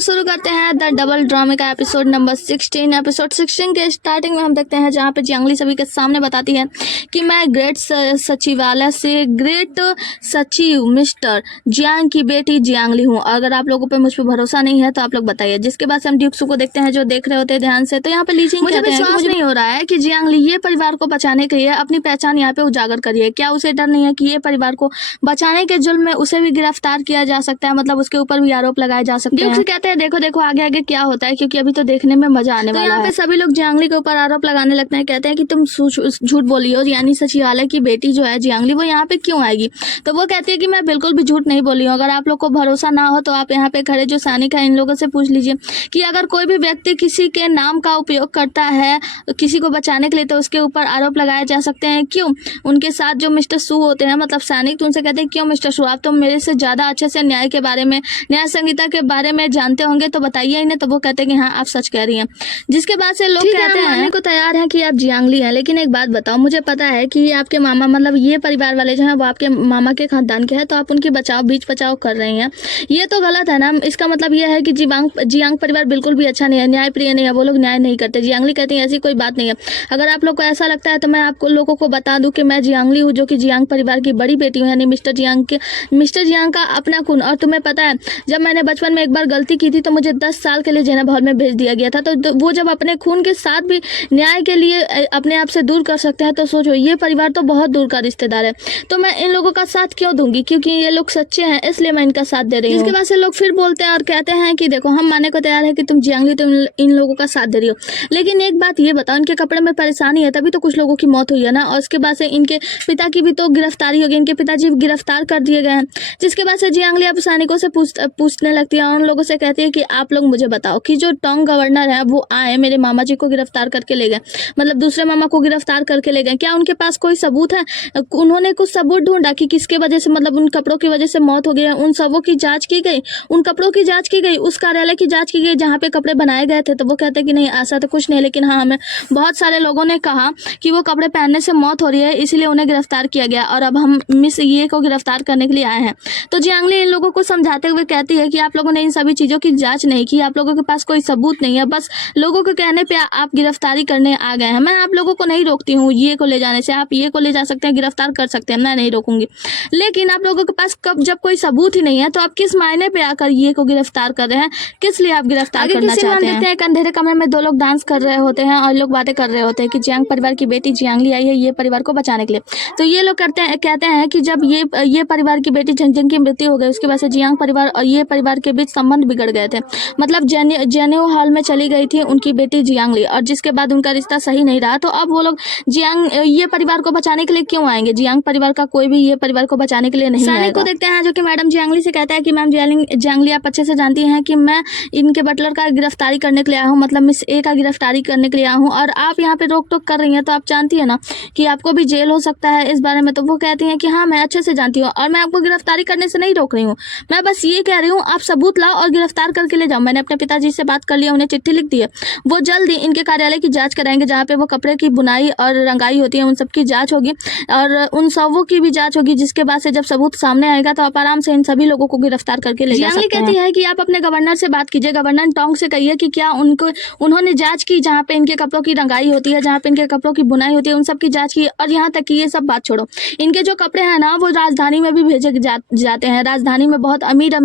शुरू करते हैं द डबल ड्रामे का एपिसोड नंबर 16। एपिसोड 16 के स्टार्टिंग में हम देखते हैं जहाँ पे जियांगली सभी के सामने बताती है कि मैं ग्रेट सचिवालय से ग्रेट सचिव मिस्टर जियांग की बेटी जियांगली हूँ। अगर आप लोगों पे मुझ पर भरोसा नहीं है तो आप लोग बताइए। जिसके बाद से हम ड्यूक्सू को देखते हैं जो देख रहे होते हैं ध्यान से। तो यहाँ पे लीजिंग मुझे विश्वास नहीं हो रहा है कि जियांगली ये परिवार को बचाने के लिए अपनी पहचान यहाँ पे उजागर करिए। क्या उसे डर नहीं है कि ये परिवार को बचाने के जुल्म में उसे भी गिरफ्तार किया जा सकता है, मतलब उसके ऊपर भी आरोप लगाए जा सकते हैं। कहते हैं देखो देखो आगे आगे क्या होता है, क्योंकि अभी तो देखने में मजा आने वाला है। यहाँ पे सभी लोग जियांगली के ऊपर आरोप लगाने लगते हैं, कहते हैं कि तुम झूठ बोली हो, यानी सचिवालय की बेटी जो है जियांगली वो यहाँ पे क्यों आएगी। तो वो कहती है कि मैं बिल्कुल भी झूठ नहीं बोली हूँ। अगर आप लोग को भरोसा ना हो तो आप यहाँ पे खड़े जो सैनिक है इन लोगों से पूछ लीजिए कि अगर कोई भी व्यक्ति किसी के नाम का उपयोग करता है किसी को बचाने के लिए तो उसके ऊपर आरोप लगाए जा सकते हैं। क्यों? उनके साथ जो मिस्टर सू होते हैं मतलब सैनिक, तो उनसे कहते हैं क्यों मिस्टर सू आप तो मेरे से ज्यादा अच्छे से न्याय के बारे में, न्याय संहिता के बारे में जानते होंगे, तो बताइए इन्हें। तो वो कहते हैं कि हाँ आप सच कह रही हैं। जिसके बाद से लोग कहते हैं मानने को तैयार हैं कि आप जियांगली हैं, लेकिन एक बात बताओ, मुझे पता है कि ये आपके मामा मतलब ये परिवार वाले जो हैं वो आपके मामा के खानदान के हैं, तो आप उनकी बीच बचाव कर रही हैं। ये तो गलत है ना। इसका मतलब ये है कि जियांग परिवार बिल्कुल भी अच्छा नहीं है, न्याय प्रिय नहीं है, वो लोग न्याय नहीं करते। जियांगली कहती है ऐसी कोई बात नहीं है। अगर आप लोग को ऐसा लगता है तो मैं आपको लोगों को बता दूं कि मैं जियांगली हूँ जो कि जियांग परिवार की बड़ी बेटी हूँ, यानी मिस्टर जियांग का अपना खून। और तुम्हें पता है जब मैंने बचपन में एक बार गलती की थी तो मुझे 10 साल के लिए जेनब हॉल में भेज दिया गया था। तो वो जब अपने खून के साथ भी न्याय के लिए अपने आप से दूर कर सकते हैं तो सोचो ये परिवार तो बहुत दूर का रिश्तेदार है। तो मैं इन लोगों का साथ क्यों दूंगी? क्योंकि ये लोग सच्चे हैं इसलिए मैं इनका साथ दे रही हूँ। इसके बाद से लोग फिर बोलते हैं और कहते हैं कि देखो हम मानने को तैयार है कि तुम जियांगली तुम इन लोगों का साथ दे रही हो, लेकिन एक बात ये बताओ, इनके कपड़े में परेशानी है तभी तो कुछ लोगों की मौत हुई है ना। और उसके बाद से इनके पिता की भी तो गिरफ्तारी होगी, इनके पिताजी गिरफ्तार कर दिए गए हैं। जिसके बाद से जियांगली अब सैनिकों से पूछने लगती है और उन लोगों से कहती है कि आप लोग मुझे बताओ कि जो टोंग गवर्नर है वो आए मेरे मामा जी को गिरफ्तार करके ले गए, मतलब दूसरे मामा को गिरफ्तार करके ले गए, क्या उनके पास कोई सबूत है? उन्होंने कुछ सबूत ढूंढा कि किसके वजह से मतलब उन कपड़ों की वजह से मौत हो गई है? उन सबों की जांच की गई, उन कपड़ों की जांच की गई, उस कार्यालय की जांच की गई जहाँ पे कपड़े बनाए गए थे? तो वो कहते हैं कि नहीं ऐसा तो कुछ नहीं, लेकिन हाँ हमें बहुत सारे लोगों ने कहा कि वो कपड़े पहनने से मौत हो रही है इसलिए उन्हें गिरफ्तार किया गया और अब हम मिस ये को गिरफ्तार करने के लिए आए हैं। तो जियांगली इन लोगों को समझाते हुए कहती है कि आप लोगों ने इन सभी चीजों की जांच नहीं की, आप लोगों के पास कोई सबूत नहीं है, बस लोगों के कहने पे आप गिरफ्तारी करने आ गए हैं। मैं आप लोगों को नहीं रोकती हूँ ये को ले जाने से, आप ये को ले जा सकते हैं, गिरफ्तार कर सकते हैं, मैं नहीं रोकूंगी, लेकिन आप लोगों के पास जब कोई सबूत ही नहीं है तो आप किस मायने पे आकर ये को गिरफ्तार कर रहे हैं? किस लिए आप गिरफ्तार करना चाहते हैं? एक अंधेरे कमरे में दो लोग डांस कर रहे होते हैं और लोग बातें कर रहे होते हैं कि जियांग परिवार की बेटी जियांगली आई है ये परिवार को बचाने के लिए। तो ये लोग कहते हैं कि जब ये परिवार की बेटी जियांग की मृत्यु हो गई उसके बाद से जियांग परिवार और ये परिवार के बीच संबंध बिगड़ गए थे, मतलब जेन्यू हॉल में चली गई थी उनकी बेटी जियांगली और जिसके बाद उनका रिश्ता सही नहीं रहा। तो अब वो लोग ये परिवार को बचाने के लिए क्यों आएंगे? जियांग परिवार का कोई भी ये परिवार को बचाने के लिए नहीं आएगा। को देखते हैं जो कि मैडम जियांगली से कहता है कि मैम जियांगली आप अच्छे से जानती हैं कि मैं इनके बटलर का गिरफ्तारी करने के लिए आया हूँ, मतलब मिस ए का गिरफ्तारी करने के लिए आया हूँ और आप यहाँ पे रोक टोक कर रही हैं तो आप जानती है ना कि आपको भी जेल हो सकता है इस बारे में। तो वो कहती हैं कि हाँ मैं अच्छे से जानती हूँ और मैं आपको गिरफ्तारी करने से नहीं रोक रही हूँ, मैं बस ये कह रही हूँ आप सबूत लाओ और गिरफ्तार करके ले जाओ। मैंने अपने पिताजी से बात कर लिया, उन्हें चिट्ठी लिख दी है, वो जल्द ही इनके कार्यालय की जाँच कराएंगे जहाँ पे वो कपड़े की बुनाई और रंगाई होती है उन सबकी जाँच होगी और उन सबों की भी जाँच होगी। जिसके बाद से जब सबूत सामने आएगा तो आप आराम से इन सभी लोगों को गिरफ्तार करके ले जा सकते हैं। कहती है कि आप अपने गवर्नर से बात कीजिए, गवर्नर टोंग से कहिए कि क्या उन्होंने जांच की जहाँ पे इनके कपड़ों की रंगाई होती है, जहाँ पे इनके कपड़ों की बुनाई होती है, उन सब की जांच की। और यहाँ तक कि ये सब बात छोड़ो, इनके जो कपड़े हैं ना वो राजधानी में भी भेजे जाते हैं। राजधानी में बहुत अमीर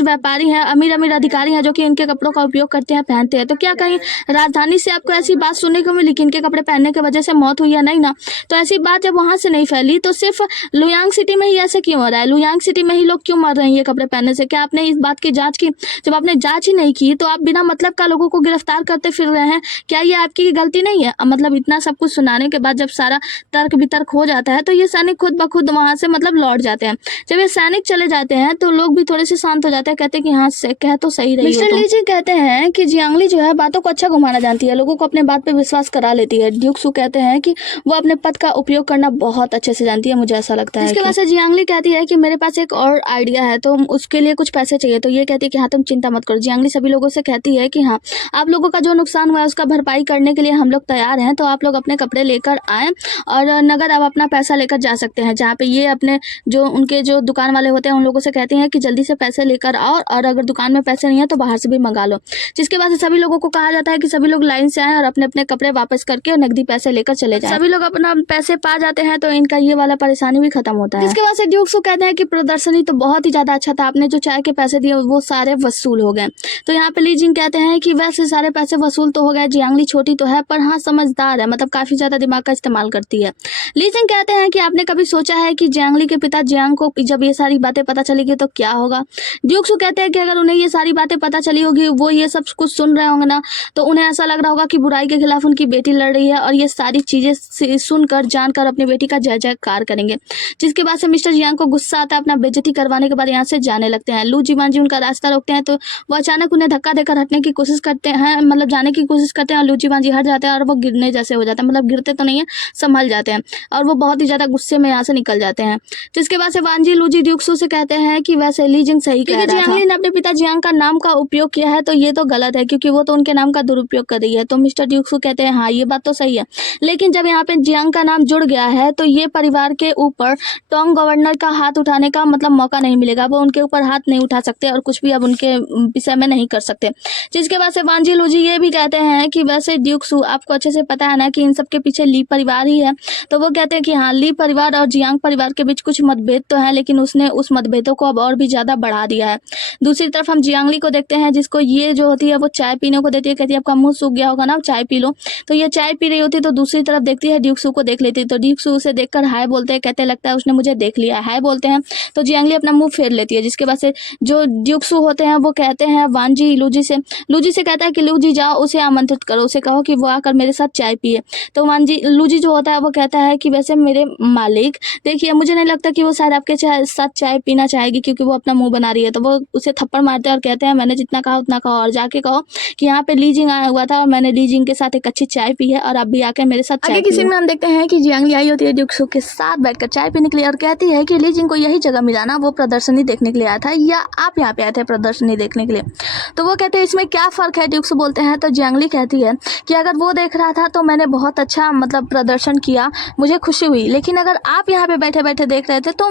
व्यापारी हैं, अमीर अधिकारी हैं जो कि इनके कपड़ों का उपयोग करते हैं, पहनते हैं। तो क्या कहीं राजधानी से आपको ऐसी बात सुनने को मिली कि इनके कपड़े पहनने की वजह से मौत हुई है? नहीं ना। तो ऐसी बात जब वहां से नहीं फैली तो सिर्फ लुयांग सिटी में ही ऐसे क्यों हो रहा है? लुयांग सिटी में ही लोग क्यों मर रहे हैं ये कपड़े पहनने से? क्या आपने इस बात की जांच की? जब आपने जांच ही नहीं की तो आप बिना मतलब का लोगों को गिरफ्तार करते फिर रहे हैं, क्या ये आपकी गलती नहीं है? मतलब इतना सब कुछ सुनाने के बाद जब सारा तर्क वितर्क हो जाता है तो ये सैनिक खुद ब खुद वहां से मतलब लौट जाते हैं। जब ये सैनिक चले जाते हैं तो लोग भी थोड़े से शांत हो जाते हैं, कहते हैं कि हाँ कह तो सही रही। मिस्टर ली जी कहते हैं कि जियांगली जो है बातों को अच्छा घुमाना जानती है, लोगों को अपने बात पे विश्वास करा लेती है। ड्यूक्सू कहते हैं कि वो अपने पद का उपयोग करना बहुत अच्छे से जानती है, मुझे ऐसा लगता है। इसके बाद से जियांगली कहती है कि मेरे पास एक और आइडिया है, तो उसके लिए कुछ पैसे चाहिए। तो ये कहती है कि हाँ तुम चिंता मत करो। जियांगली सभी लोगों से कहती है कि हाँ आप लोगों का जो नुकसान हुआ है उसका भरपाई करने के लिए हम लोग तैयार हैं, तो आप लोग अपने कपड़े लेकर आए और नगद आप अपना पैसा लेकर जा सकते हैं। जहाँ पे ये अपने जो उनके जो दुकान वाले होते हैं उन लोगों से कहते हैं कि जल्दी से पैसे लेकर आओ और अगर दुकान में पैसे नहीं है तो बाहर से भी मंगा लो। जिसके बाद सभी लोगों को कहा जाता है कि सभी लोग लाइन से आए और अपने अपने कपड़े वापस करके नकदी पैसे लेकर चले जाएं। सभी लोग अपना पैसे पा जाते हैं तो इनका ये वाला परेशानी भी खत्म होता है। जिसके बाद से ड्यूक्स को कहते हैं कि प्रदर्शनी तो बहुत ही ज्यादा अच्छा था, आपने जो चाय के पैसे दिए वो सारे वसूल हो गए। तो यहाँ पे ली जिंग कहते हैं कि वैसे सारे पैसे वसूल तो हो गए, जियांगली छोटी तो है पर हाँ समझदार है, मतलब काफी ज्यादा दिमाग का इस्तेमाल करती है। ली जिंग कहते हैं कि आपने कभी सोचा है कि जियांगली के पिता जियांग को जब ये सारी बातें पता चलेगी तो क्या होगा। ड्यूक्स कहते हैं कि अगर उन्हें ये सारी बातें पता चली होगी, वो ये सब कुछ सुन रहे होंगे ना, तो उन्हें ऐसा लग रहा होगा कि बुराई के खिलाफ उनकी बेटी लड़ रही है और ये सारी चीजें सुनकर जानकर अपनी बेटी का जय जयकार करेंगे। जिसके बाद से मिस्टर जियांग को गुस्सा आता है, अपना बेइज्जती करवाने के बाद यहाँ से जाने लगते हैं। लू जीवानजी उनका रास्ता रोकते हैं तो वो अचानक उन्हें धक्का देकर हटने की कोशिश करते हैं, मतलब जाने की कोशिश करते हैं और लू जीवानजी हट जाते हैं और वो गिरने जैसे हो जाते हैं, मतलब गिरते तो नहीं है, संभल जाते हैं और वो बहुत ही ज्यादा गुस्से में यहाँ से निकल जाते हैं। जिसके बाद से वानजी लूजी ड्यूक्सू से कहते हैं कि वैसे ली जिंग सही कह रहा था, जियांगली ने अपने पिता जियांग का नाम का उपयोग किया है तो ये तो गलत है क्योंकि वो तो उनके नाम का दुरुपयोग कर रही है। तो मिस्टर ड्यूक्सू कहते हैं हाँ ये बात तो सही है, लेकिन जब यहाँ पे जियांग का नाम जुड़ गया है तो ये परिवार के ऊपर टोंग गवर्नर का हाथ उठाने का मतलब मौका नहीं मिलेगा, वो उनके ऊपर हाथ नहीं उठा सकते और कुछ भी अब उनके विषय में नहीं कर सकते। जिसके बाद से वानजी लूजी ये भी कहते हैं कि वैसे ड्यूक्सू आपको अच्छे से पता है ना कि इन सब के पीछे ली परिवार ही है। तो वो कहते हैं कि हाँ ली परिवार और जियांग परिवार के बीच कुछ मतभेद तो है, लेकिन उसने उस मतभेदों को अब और भी ज्यादा बढ़ा दिया है। दूसरी तरफ हम जियांगली को देखते हैं जिसको ये जो होती है वो चाय पीने को देती है, कहती है आपका मुंह सूख गया होगा ना, चाय पी लो। तो ये चाय पी रही होती है तो दूसरी तरफ देखती है ड्यूक्सू को देख लेती है, तो ड्यूक्सू उसे देखकर हाय बोलते हैं, कहते लगता है उसने मुझे देख लिया, हाय बोलते हैं। तो जियांगली अपना मुंह फेर लेती है। जिसके बाद से जो ड्यूक्सू होते हैं वो कहते हैं वानजी लूजी से कहता है कि लूजी जाओ उसे आमंत्रित करो, उसे कहो कि वो आकर मेरे साथ चाय पिए। तो वानजी लूजी जो होता है वो कहता है कि वैसे मेरे मालिक देखिए मुझे नहीं लगता कि वो शायद आपके साथ चाय पीना चाहेगी क्योंकि वो अपना मुंह बना रही है। तो वो उसे थप्पड़ मारते हैं और कहते हैं मैंने जितना कहा उतना कहो और जाके कहो कि यहाँ पे ली जिंग आया हुआ था और मैंने ली जिंग के साथ एक अच्छी चाय पी है और आप भी आके मेरे साथ चाय किसी में हम देखते हैं कि जियांगली आई होती है ड्यूक्सू के साथ बैठकर चाय पीने के लिए और कहती है कि ली जिंग को यही जगह मिला ना, वो प्रदर्शनी देखने के लिए आया था या आप यहाँ पे आए थे प्रदर्शनी देखने के लिए। तो वो कहते हैं इसमें क्या फर्क है, ड्यूक्सू बोलते हैं। तो जियांगली कहती है कि अगर वो देख रहा था तो मैंने बहुत अच्छा मतलब प्रदर्शन किया, मुझे खुशी हुई, लेकिन अगर आप यहाँ पे बैठे बैठे देख रहे थे तो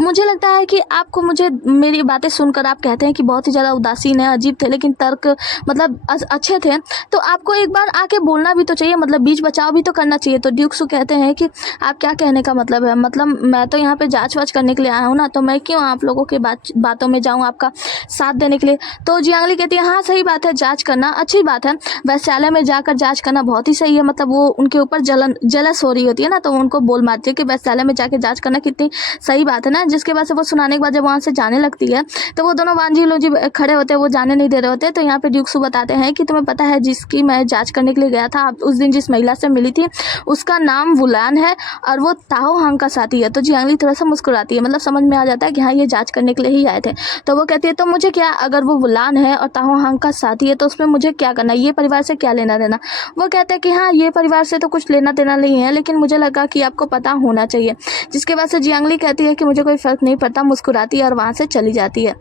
मुझे लगता है कि आपको मुझे मेरी बातें सुनकर आप कहते हैं कि बहुत ही ज़्यादा उदासीन है, अजीब थे, लेकिन तर्क मतलब अच्छे थे, तो आपको एक बार आके बोलना भी तो चाहिए, मतलब बीच बचाव भी तो करना चाहिए। तो ड्यूक्सू कहते हैं कि आप क्या कहने का मतलब है, मतलब मैं तो यहाँ पे जांच वाच करने के लिए आया हूँ ना, तो मैं क्यों आप लोगों के बातों में जाऊँ आपका साथ देने के लिए। तो जियांगली कहती है हाँ सही बात है, जांच करना अच्छी बात है, वैश्यालय में जाकर जांच करना बहुत ही सही है, मतलब वो उनके ऊपर जलस हो रही होती है ना, तो उनको बोल मारती है कि वैश्यालय में जाके जांच करना कितनी सही बात है ना। जिसके बाद से वो सुनाने के बाद जब वहाँ से जाने लगती है तो वो दोनों वानजी लूजी खड़े होते हैं, वो जाने नहीं दे रहे होते। तो यहाँ पे ड्यूक्सू बताते हैं कि तुम्हें पता है जिसकी मैं जांच करने के लिए गया था, उस दिन जिस महिला से मिली थी उसका नाम वुलान है और वो ताओ हांग का साथी है। तो जियांगली थोड़ा सा मुस्कुराती है, मतलब समझ में आ जाता है कि हाँ ये जांच करने के लिए ही आए थे। तो वो कहती है तो मुझे क्या, अगर वो वुलान है और ताओ हांग का साथी है तो उसमें मुझे क्या करना, ये परिवार से क्या लेना देना। वो कहते हैं कि हाँ ये परिवार से तो कुछ लेना देना नहीं है, लेकिन मुझे लगा कि आपको पता होना चाहिए। जिसके बाद से जियांगली कहती है कि मुझे कोई फर्क नहीं पड़ता, मुस्कुराती है और वहाँ से चली जाती है।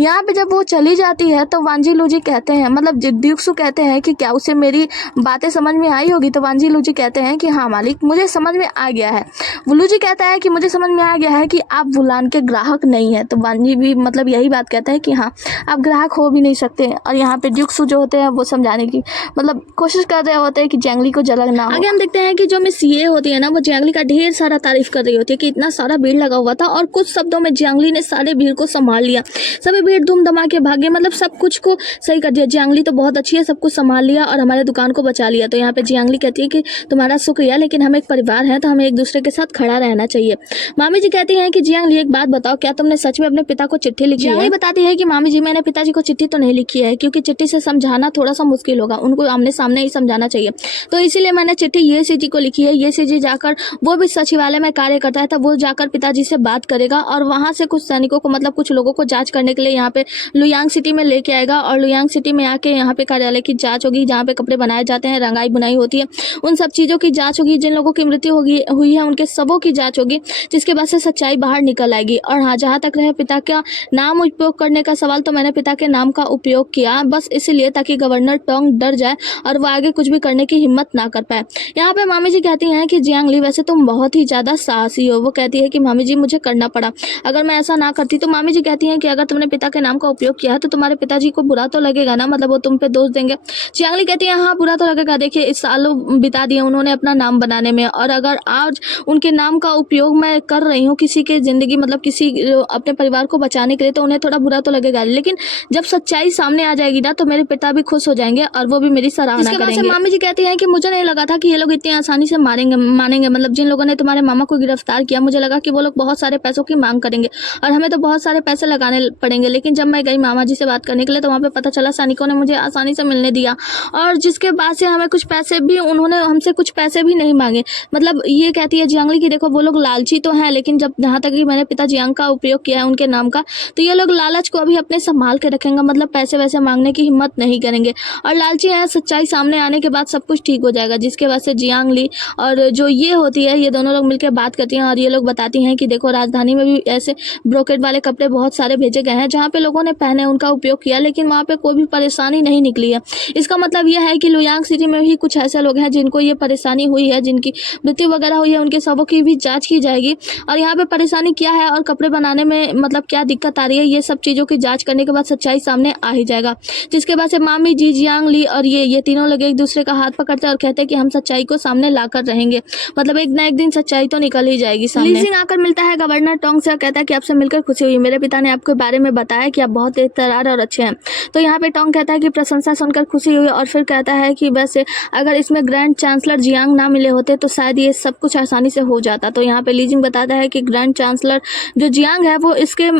यहाँ पे जब वो चली जाती है तो वानजी लूजी कहते हैं, मतलब ड्यूक्सू कहते हैं कि क्या उसे मेरी बातें समझ में आई होगी। तो वानजी लूजी कहते हैं कि हाँ मालिक मुझे समझ में आ गया है। लूजी कहता है कि मुझे समझ में आ गया है कि आप वुलान के ग्राहक नहीं है। तो वानजी भी मतलब यही बात कहता है कि हाँ आप ग्राहक हो भी नहीं सकते। और यहाँ पे ड्यूक्सू जो होते हैं वो समझाने की मतलब कोशिश कर रहे होते हैं कि जियांगली को जलन ना हो। आगे हम देखते हैं कि जो मिस ये होती है ना वो जियांगली का ढेर सारा तारीफ कर रही होती है कि इतना सारा भीड़ लगा हुआ था और कुछ शब्दों में जियांगली ने सारे भीड़ को संभाल लिया, सभी भीड़ धूम धमाके भागे, मतलब सब कुछ को सही कर दिया। जियांगली तो बहुत अच्छी है, सब कुछ संभाल लिया और हमारे दुकान को बचा लिया। तो यहाँ पे जियांगली कहती है कि तुम्हारा शुक्रिया, लेकिन हम एक परिवार हैं तो हमें एक दूसरे के साथ खड़ा रहना चाहिए। मामी जी कहती हैं कि जियांगली एक बात बताओ, क्या तुमने सच में अपने पिता को चिट्ठी लिखी है? जियांगली बताती है कि मामी जी मैंने पिताजी को चिट्ठी तो नहीं लिखी है क्योंकि चिट्ठी से समझाना थोड़ा सा मुश्किल होगा, उनको आमने सामने ही समझाना चाहिए, तो इसीलिए मैंने चिट्ठी ये सी जी को लिखी है। ये सी जी जाकर, वो भी सचिवालय में कार्य करता है, तब वो जाकर पिताजी से बात करेगा और वहां से कुछ सैनिकों को मतलब कुछ लोगों को जांच करने के लिए यहाँ पे लुयांग सिटी में लेके आएगा और लुयांग सिटी में आके यहाँ पे कार्यालय की जांच होगी, जहाँ पे कपड़े बनाए जाते हैं, रंगाई बुनाई होती है, उन सब चीजों की जांच होगी। जिन लोगों की मृत्यु हुई है उनके सबों की जांच होगी, जिसके बाद से सच्चाई बाहर निकल आएगी। और हाँ, जहाँ तक रहे पिता का नाम उपयोग करने का सवाल, तो मैंने पिता के नाम का उपयोग किया बस इसलिए ताकि गवर्नर टोंग डर जाए और वो आगे कुछ भी करने की हिम्मत ना कर पाए। यहाँ पे मामी जी कहती हैं कि जियांगली वैसे तुम बहुत ही ज्यादा साहसी हो। वो कहती है कि मामी जी मुझे करना पड़ा, अगर मैं ऐसा ना करती तो। मामी जी कहती हैं कि अगर तुमने पिता के नाम का उपयोग किया है तो तुम्हारे पिताजी को बुरा तो लगेगा ना, मतलब वो तुम पे दोष देंगे। जियांगली कहती है हाँ बुरा तो लगेगा, देखिए इस सालों बिता दिए उन्होंने अपना नाम बनाने में, और अगर आज उनके नाम का उपयोग मैं कर रही हूँ किसी के जिंदगी, मतलब किसी अपने परिवार को बचाने के लिए, तो उन्हें थोड़ा बुरा तो लगेगा, लेकिन जब सच्चाई सामने आ जाएगी ना तो मेरे पिता भी खुश हो जाएंगे और वो भी मेरी सराहना करेंगे। इसके बाद मामी जी कहती हैं कि मुझे नहीं लगा था कि ये लोग इतनी आसानी से मानेंगे, मतलब जिन लोगों ने तुम्हारे मामा को गिरफ्तार किया मुझे लगा कि वो लोग बहुत सारे पैसों की मांग करेंगे और हमें तो बहुत सारे पैसे लगाने पड़ेंगे, लेकिन जब मैं गई मामा जी से बात करने के लिए तो वहाँ पे पता चला सैनिकों ने मुझे आसानी से मिलने दिया, और जिसके बाद से हमें कुछ पैसे भी, उन्होंने हमसे कुछ पैसे भी नहीं मांगे। मतलब ये कहती है जियांगली की देखो वो लोग लालची तो हैं, लेकिन जब जहाँ तक कि मैंने पिता जियांग का उपयोग किया है उनके नाम का, तो ये लोग लालच को अभी अपने संभाल के रखेंगे, मतलब पैसे वैसे मांगने की हिम्मत नहीं करेंगे, और लालची है। सच्चाई सामने आने के बाद सब कुछ ठीक हो जाएगा। जिसके बाद से जियांगली और जो ये होती है, ये दोनों लोग मिलकर बात करती हैं और ये लोग बताती हैं कि देखो राजधानी में भी ऐसे ब्रोकेट वाले कपड़े बहुत सारे भेजे गए हैं जहाँ पे लोगों ने पहने, उनका उपयोग किया, लेकिन वहाँ पे कोई भी परेशानी नहीं निकली है। इसका मतलब यह है कि लुयांग सिटी में भी कुछ ऐसे लोग हैं जिनको ये परेशानी हुई है, जिनकी मृत्यु वगैरह हुई है, उनके सबों की भी जांच की जाएगी और यहाँ पे परेशानी क्या है और कपड़े बनाने में मतलब क्या दिक्कत आ रही है, ये सब चीज़ों की जाँच करने के बाद सच्चाई सामने आ ही जाएगा। जिसके बाद से मामी जी, जियांगली और ये तीनों लोग एक दूसरे का हाथ पकड़ते हैं और कहते हैं कि हम सच्चाई को सामने लाकर रहेंगे, मतलब एक ना एक दिन सच्चाई तो निकल ही जाएगी सामने। लीजिंग आकर मिलता है गवर्नर टोंग से और कहता है कि आपसे मिलकर खुशी हुई, मेरे पिता ने आपके बारे में बताया कि आप बहुत तेज तर्रार और अच्छे हैं। तो यहाँ पे टोंग कहता है कि प्रशंसा सुनकर खुशी हुई और फिर कहता है कि वैसे अगर इसमें ग्रैंड चांसलर जियांग ना मिले होते तो शायद ये सब कुछ आसानी से हो जाता। तो यहाँ पे लीजिंग बताता है कि ग्रैंड चांसलर जो जियांग है वो इसके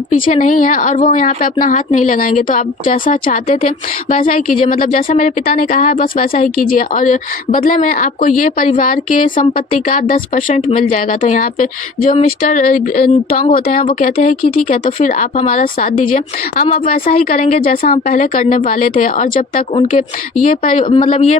पीछे नहीं है और वो यहाँ पे अपना हाथ नहीं लगाएंगे, तो आप जैसा चाहते थे वैसा ही कीजिए, मतलब जैसा मेरे पिता ने कहा है बस वैसा ही कीजिए और बदले में आपको ये परिवार के संपत्ति का 10% मिल जाएगा। तो यहाँ पे जो मिस्टर टोंग होते हैं वो कहते हैं कि ठीक है तो फिर आप हमारा साथ दीजिए, हम अब वैसा ही करेंगे जैसा हम पहले करने वाले थे, और जब तक उनके ये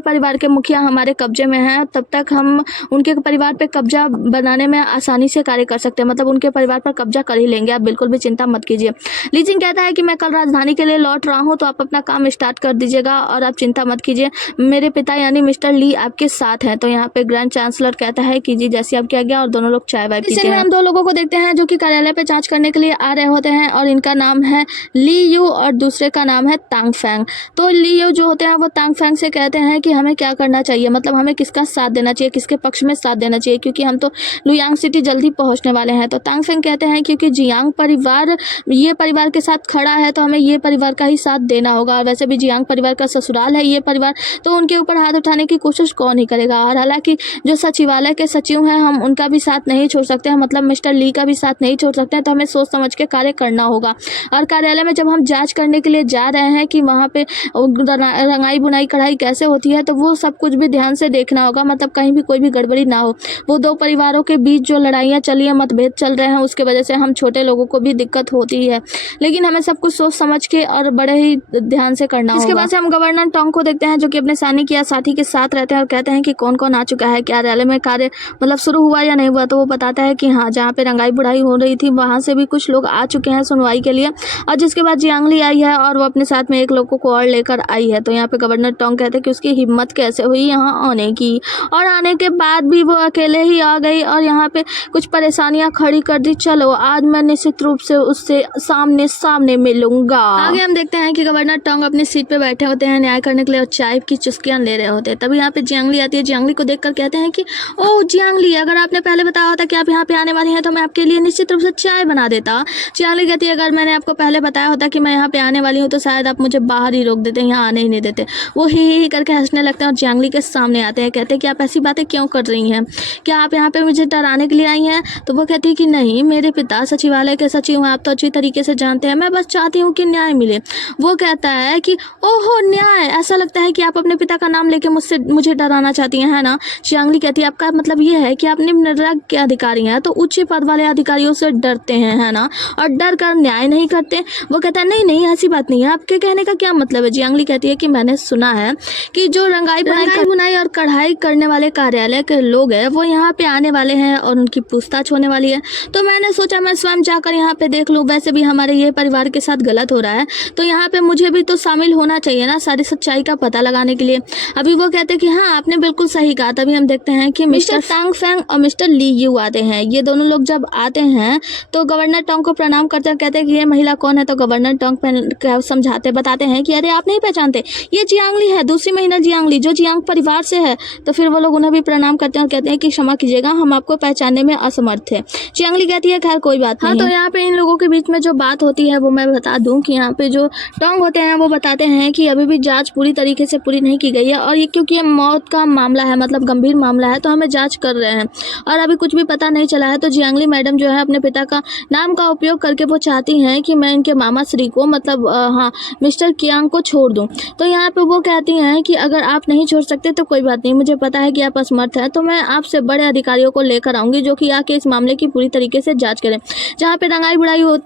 परिवार के मुखिया हमारे कब्जे में हैं तब तक हम उनके परिवार पे कब्जा बनाने में आसानी से कार्य कर सकते हैं, मतलब उनके परिवार पर कब्जा कर ही लेंगे, आप बिल्कुल भी चिंता मत कीजिए। लीजिंग कहता है कि मैं कल राजधानी के लिए लौट रहा हूँ तो आप अपना काम स्टार्ट कर दीजिएगा और आप चिंता मत कीजिए, मेरे पिता यानी मिस्टर ली आपके साथ हैं। तो यहाँ पे ग्रैंड चांसलर कहता है कि जी जैसे आपके आज्ञा, और दोनों लोग चाय वाय पीते हैं। हम दो लोगों को देखते हैं जो कि कार्यालय पे जांच करने के लिए आ रहे होते हैं और इनका नाम है ली यू और दूसरे का नाम है तांग फैंग। तो ली यू जो होते हैं वो तांग फैंग से कहते हैं कि हमें क्या करना चाहिए, मतलब हमें किसका साथ देना चाहिए, किसके पक्ष में साथ देना चाहिए, क्योंकि हम तो लुयांग सिटी जल्दी पहुंचने वाले हैं। तो तांग फैंग कहते हैं क्योंकि जियांग परिवार ये परिवार के साथ खड़ा है तो हमें ये परिवार का ही साथ देना होगा, और वैसे भी जियांग परिवार का ससुराल है ये परिवार, तो उनके ऊपर हाथ उठाने की कोशिश कौन ही करेगा। और हालांकि जो सचिवालय के सचिव हैं हम उनका भी साथ नहीं छोड़ सकते हैं, मतलब मिस्टर ली का भी साथ नहीं छोड़ सकते हैं, तो हमें सोच समझ के कार्य करना होगा। और कार्यालय में जब हम जांच करने के लिए जा रहे हैं कि वहाँ पे रंगाई बुनाई कढ़ाई कैसे होती है, तो वो सब कुछ भी ध्यान से देखना होगा, मतलब कहीं भी कोई भी गड़बड़ी ना हो। वो दो परिवारों के बीच जो लड़ाइयाँ चली हैं, मतभेद चल रहे हैं, उसके वजह से हम छोटे लोगों को भी दिक्कत होती है, लेकिन हमें सब कुछ सोच समझ के और बड़े ही ध्यान से करना होगा। इसके बाद से हम गवर्नर टोंग को देखते हैं जो कि अपने सैनिक या साथी के साथ रहते हैं और कहते हैं कि कौन कौन आ चुका है, कार्यालय में कार्य मतलब शुरू हुआ या नहीं हुआ। तो वो बताता है कि हाँ जहाँ पे रंगाई बुढ़ाई हो रही थी वहाँ से भी कुछ लोग आ चुके हैं सुनवाई के लिए, और जिसके बाद जियांगली आई है और वो अपने साथ में एक लोगों को और लेकर आई है। तो यहाँ पे गवर्नर टोंग कहते हैं कि उसकी हिम्मत कैसे हुई यहाँ आने की, और आने के बाद भी वो अकेले ही आ गई और यहाँ पे कुछ परेशानियां खड़ी कर दी। चलो आज मैं निश्चित रूप से उससे सामने सामने मिलूंगा। आगे हम देखते हैं कि गवर्नर टोंग अपनी सीट पे बैठे होते हैं न्याय करने के लिए और चाय की चुस्कियां ले रहे होते हैं। तभी यहाँ पे जियांगली आती है। जियांगली को देखकर कहते हैं कि ओ जियांगली, अगर आपने पहले बताया होता कि आप यहाँ पे आने वाली हैं तो मैं आपके लिए निश्चित रूप से चाय बना देता। जियांगली कहती है अगर मैंने आपको पहले बताया होता कि मैं यहाँ पे आने वाली हूँ तो शायद आप मुझे बाहर ही रोक देते, यहाँ आने ही नहीं देते। वो ही करके हंसने लगते हैं और जियांगली के सामने आते हैं, कहते हैं कि आप ऐसी बातें क्यों कर रही हैं, क्या आप यहाँ पे मुझे डराने के लिए आई हैं। तो वो कहती है कि नहीं, मेरे पिता सचिवालय के सचिव हैं, आप तो अच्छी तरीके से जानते हैं, मैं बस चाहती हूँ कि न्याय मिले। वो कहता है कि ओहो न्याय, ऐसा लगता है कि आप अपने पिता का नाम लेके मुझे डराना चाहती हैं, है ना। जियांगली कहती है आपका मतलब ये है कि आप निम्न रंग के अधिकारी हैं तो उच्च पद वाले अधिकारियों से डरते हैं, है ना, और डर कर न्याय नहीं करते। वो कहता है नहीं नहीं ऐसी बात नहीं है, आपके कहने का क्या मतलब है। जियांगली कहती है कि मैंने सुना है कि जो रंगाई बुनाई और कढ़ाई करने वाले कार्यालय के लोग हैं वो यहाँ पे आने वाले हैं और उनकी पूछताछ होने वाली है, तो मैंने सोचा मैं स्वयं जाकर यहाँ पे देख लूँ। वैसे भी हमारे ये परिवार के साथ गलत हो रहा है तो यहाँ पे मुझे भी तो शामिल होना चाहिए ना, सारी सच्चाई का पता लगाने के लिए। अभी वो कहते हैं कि हाँ आपने बिल्कुल सही कहा। तभी हम देखते हैं कि मिस्टर तांग फैंग और मिस्टर ली यू आते हैं। ये दोनों लोग जब आते हैं तो गवर्नर टोंग को प्रणाम करते हैं, कहते हैं कि ये महिला कौन है, तो गवर्नर टोंग समझाते बताते हैं कि अरे आप नहीं पहचानते, ये जियांगली है, दूसरी महिला जियांगली जो जियांग परिवार से है। तो फिर वो लोग उन्हें भी प्रणाम करते हैं और कहते हैं कि क्षमा कीजिएगा, हम आपको पहचानने में असमर्थ थे। जियांगली कहती है खैर कोई बात नहीं। तो यहाँ पे इन लोगों के बीच में जो बात होती है वो मैं बता दूं कि यहाँ पे जो टोंग होते हैं वो बताते हैं कि अभी भी जांच पूरी तरीके से पूरी नहीं की गई है और ये क्योंकि ये मौत का मामला है, मतलब गंभीर मामला है, तो हमें जांच कर रहे हैं और अभी कुछ भी पता नहीं चला है। तो जियांगली मैडम जो है अपने पिता का नाम का उपयोग करके वो चाहती हैं कि मैं इनके मामा श्री को मतलब हाँ मिस्टर कियांग को छोड़ दूं। तो यहाँ पे वो कहती हैं कि अगर आप नहीं छोड़ सकते तो कोई बात नहीं, मुझे पता है कि आप असमर्थ हैं, तो मैं आपसे बड़े अधिकारियों को लेकर आऊंगी जो कि आके इस मामले की पूरी तरीके से जांच करें। जहाँ पे रंगाई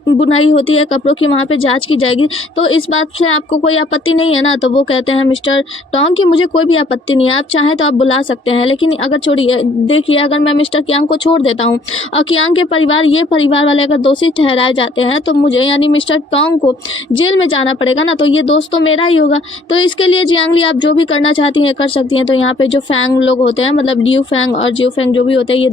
बुनाई होती है कपड़ों की, वहाँ पे जांच की जाएगी। तो इस बात से आपको कोई आपत्ति नहीं है ना? तो वो कहते हैं मिस्टर टोंग कि मुझे कोई भी आपत्ति नहीं है, आप चाहें तो आप बुला सकते हैं, लेकिन अगर छोड़िए देखिए अगर मैं मिस्टर कियांग को छोड़ देता हूँ और कियांग के परिवार वाले अगर दोषी ठहराए जाते हैं तो मुझे यानी मिस्टर टोंग को जेल में जाना पड़ेगा ना, तो ये दोस्त तो मेरा ही होगा। तो इसके लिए जियांगली आप जो भी करना चाहती हैं कर सकती हैं। तो यहाँ पे जो फैंग लोग होते हैं मतलब ड्यू फैंग और जियो फैंग जो भी होते हैं ये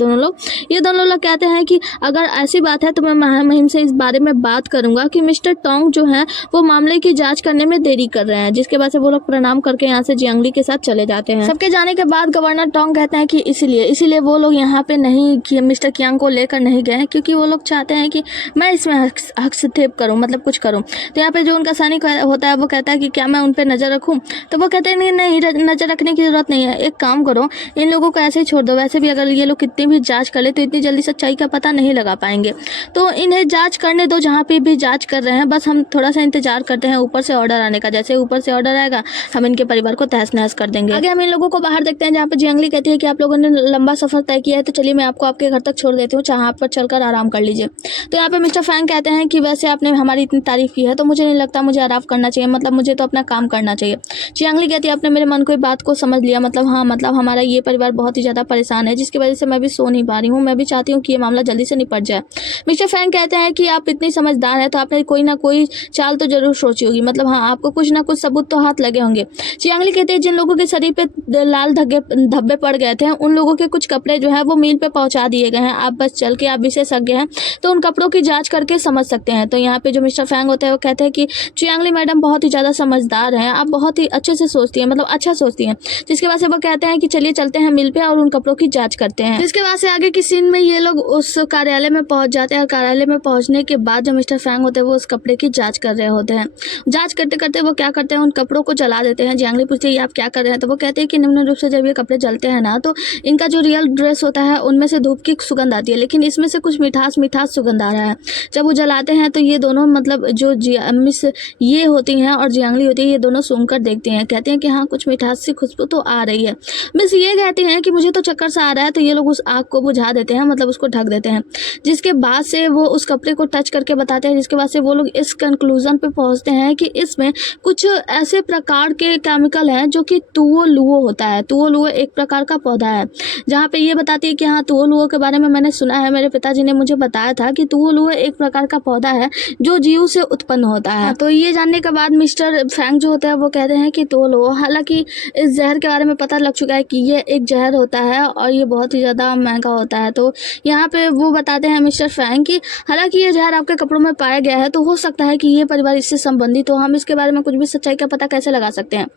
दोनों लोग कहते हैं कि अगर ऐसी बात है तो मैं महामहिम से इस बारे में बात करूंगा कि मिस्टर टोंग जो है वो मामले की जांच करने में देरी कर रहे हैं। जिसके बाद से वो लोग प्रणाम करके यहाँ से जियांगली के साथ चले जाते हैं। सबके जाने के बाद गवर्नर टोंग कहते हैं कि इसीलिए वो लोग यहाँ पे नहीं कि मिस्टर कियांग को लेकर नहीं गए क्योंकि वो लोग चाहते हैं कि मैं इसमें हस्तक्षेप करूँ, मतलब कुछ करूँ। तो यहाँ पे जो उनका सैनिक होता है वो कहता है कि क्या मैं उन पर नजर रखूँ? तो वो कहते हैं नहीं नजर रखने की जरूरत नहीं है, एक काम करो इन लोगों को ऐसे ही छोड़ दो, वैसे भी अगर ये लोग कितनी भी जांच कर ले तो इतनी जल्दी सच्चाई का पता नहीं लगा पाएंगे, तो इन्हें जांच करने दो जहाँ पे भी जांच कर रहे हैं, बस हम थोड़ा सा इंतजार करते हैं ऊपर से ऑर्डर आने का। जैसे ऊपर से ऑर्डर आएगा हम इनके परिवार को तहस नहस कर देंगे। आगे हम इन लोगों को बाहर देखते हैं जहाँ पे जियांगली कहती है कि आप लोगों ने लंबा सफर तय किया है तो चलिए मैं आपको आपके घर तक छोड़ देती हूँ, जहाँ पर चलकर आराम कर लीजिए। तो यहाँ पे मिस्टर फैंग कहते हैं कि वैसे आपने हमारी इतनी तारीफ की है तो मुझे नहीं लगता मुझे आराम करना चाहिए, मतलब मुझे तो अपना काम करना चाहिए। जियांगली कहती है आपने मेरे मन को बात को समझ लिया, मतलब हाँ मतलब हमारा ये परिवार बहुत ही ज़्यादा परेशान है जिसकी वजह से मैं भी सो नहीं पा रही हूँ, मैं भी चाहती हूँ कि ये मामला जल्दी से निपट जाए। मिस्टर फैंग कहते हैं कि आप इतनी समझदार हैं तो आपने कोई ना कोई चाल तो जरूर सोची होगी, मतलब हाँ आपको कुछ ना कुछ सबूत तो हाथ लगे होंगे। जियांगली कहते हैं जिन लोगों के शरीर पे लाल धब्बे पड़ गए थे उन लोगों के कुछ कपड़े जो है वो मिल पे पहुंचा दिए गए हैं, आप बस चल के आप विशेषज्ञ हैं तो उन कपड़ों की जांच करके समझ सकते हैं। तो यहाँ पे जो मिस्टर फैंग होते हैं वो कहते हैं कि जियांगली मैडम बहुत ही ज़्यादा समझदार हैं, आप बहुत ही अच्छे से सोचती हैं, मतलब अच्छा सोचती हैं। जिसके बाद से वो कहते हैं कि चलिए चलते हैं मिल पे और उन कपड़ों की जाँच करते हैं। जिसके बाद से आगे की सीन में ये लोग उस कार्यालय में पहुंच जाते हैं और कार्यालय में पहुंचने के बाद जो मिस्टर फैंग होते हैं वो उस कपड़े की जाँच कर रहे होते हैं। जाँच करते करते वो क्या करते हैं उन कपड़ों को जला देते हैं। जियांगली पूछती है आप क्या कर रहे हैं? तो वो कहते हैं कि निम्न रूप से जब ये कपड़े जलते हैं ना तो इनका जो रियल ड्रेस होता है उनमें से धूप की सुगंध आती है, लेकिन इसमें से कुछ मिठास सुगंध आ रहा है। जब वो जलाते हैं तो ये दोनों मतलब जो मिस ये होती हैं और जियांगली होती है ये दोनों सूंघकर देखते हैं, कहते हैं कि हाँ कुछ मिठास सी खुशबू तो आ रही है। मिस ये कहती हैं कि मुझे तो चक्कर सा आ रहा है, तो ये लोग उस आग को बुझा देते हैं, मतलब उसको ढक देते हैं। जिसके बाद से वो उस कपड़े को टच करके बताते हैं, जिसके बाद से वो लोग इस कंक्लूजन पे पहुंचते हैं कि इसमें कुछ ऐसे प्रकार के केमिकल हैं जो कि तुओलुओ होता है। तुओलुओ एक प्रकार का पौधा है, जहाँ पे ये बताती है कि हाँ तुओलुओ के बारे में मैंने सुना है, मेरे पिताजी ने मुझे बताया था कि तुओलुओ एक प्रकार का पौधा है जो जीव से उत्पन्न होता है। तो ये जानने के बाद मिस्टर फैंग जो होता है वो कहते हैं कि तुओलुओ, हालांकि इस जहर के बारे में पता लग चुका है कि ये एक जहर होता है और ये बहुत ही ज़्यादा महंगा होता है। तो यहाँ पे वो बताते हैं मिस्टर फैंग कि हालांकि ये जहर आपके कपड़ों में पाया गया है तो हो सकता है कि ये परिवार इससे संबंधित हो, हम इसके बारे में कुछ भी सच्चाई का पता कैसे लगा सकते हैं।